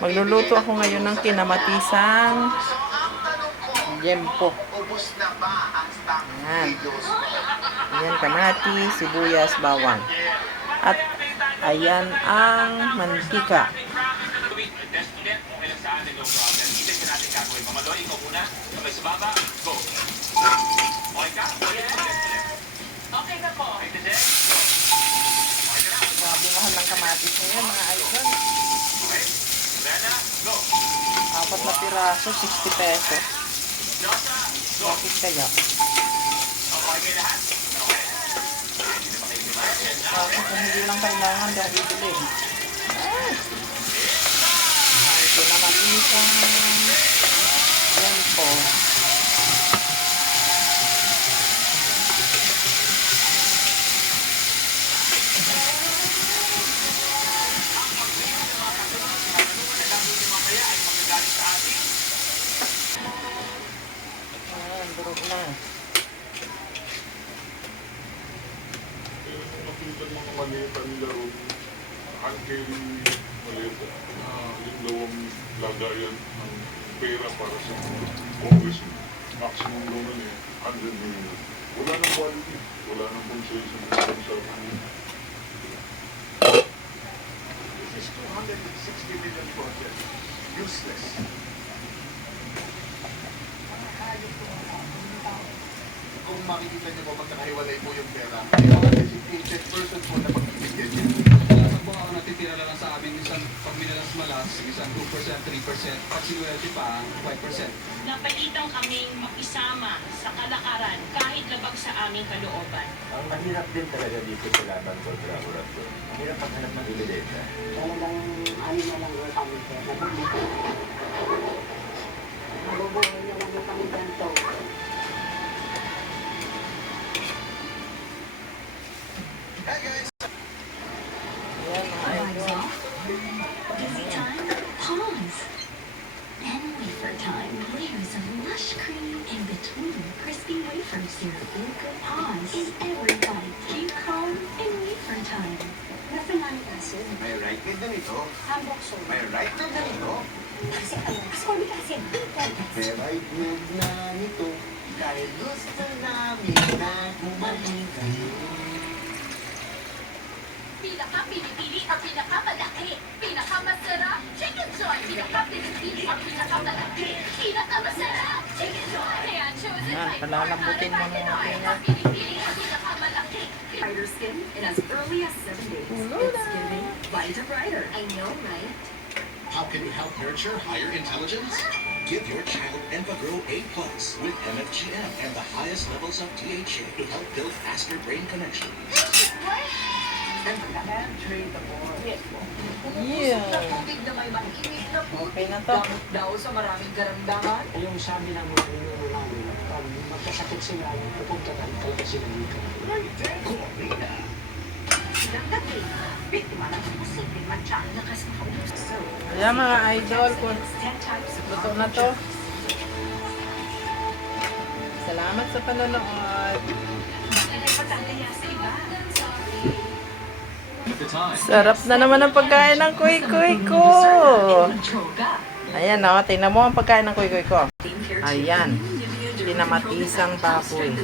Magluluto ako ngayon ng kinamatisang jempo. Ayan. Ayan, kamatis, sibuyas, bawang. At ayan ang mantika. Grabe mahal ng kamatis ngayon, mga idol. 4 na piraso, 60 pesos. Bakit kaya? Kasi kung hindi lang kailangan, dahil bibili. Ito na matisang. Yan po. Ayan, durog na. Nakita mga maliit ang laro. Until maliit. Yung lawang lagayan ng pera para sa congressman. Maximum naman 100 million. Wala nang quality. Wala nang concession. This is 260 million project. Useless. Kung makikita niyo po magkakahiwalay po yung pera, may mga designated person po na magbibigyan niyo. Sa po ako natitira lang sa amin, isang pag minalas-malas, isang 2%, 3%, at sinuwerte pa, 5%. Napalitang kaming makisama sa kalakaran kahit labag sa aming kalooban. Ang mahirap din talaga dito sa Laban Gold Laboratory. Mahirap paghanap ng ebidensya. Talagang ano na lang yung kami sir, nabibigyan. Nabubuhay na lang yung kami ganito. Hey guys! Ayan, mga idol. Easy time, pause. Then wafer time. Layers of lush cream in between crispy wafers. Your good pause in every bite. Keep calm in wafer time. Refinamic acid, May right na ganito. handbook soda, May right na ganito. kasi ascorbic acid, bitter. May right na nito. Dahil gusto namin na bumalik kayo. Pinaka-pinipili ang pinakamalaki. Pinakamasarap, Chicken Joy. Pinaka-pinipili ang pinakamalaki. Pinakamasarap, Chicken Joy. Kaya chosen Yan, by palalambutin mo na Pinoy. natin yan. Pinipili ang pinakamalaki. Brighter skin in as early as 7 days. It's giving Vita Brighter. I know, right? How can you help nurture higher intelligence? Give your child EnvaGrow A+ with MFGM and the highest levels of DHA to help build faster brain connections. Yeah. Tubig na may mainit na po. Okay na to. Gamot daw sa maraming karamdaman. Yung sabi ng mga ninuno namin, pag magkasakit sila, pupunta ka talaga sila dito. Corina. Silang dating. Biktima ng posibleng matsyang lakas na kausap. So, Ayan, mga idol. Kung 10 types of luto na to. Salamat sa panonood. Pagkakaya sa iba. Sarap na naman ang pagkain ng kuy-kuy ko. Droga. Ayan, o. Tingnan mo ang pagkain ng kuy-kuy ko. Ayan. Pinamatisang baboy.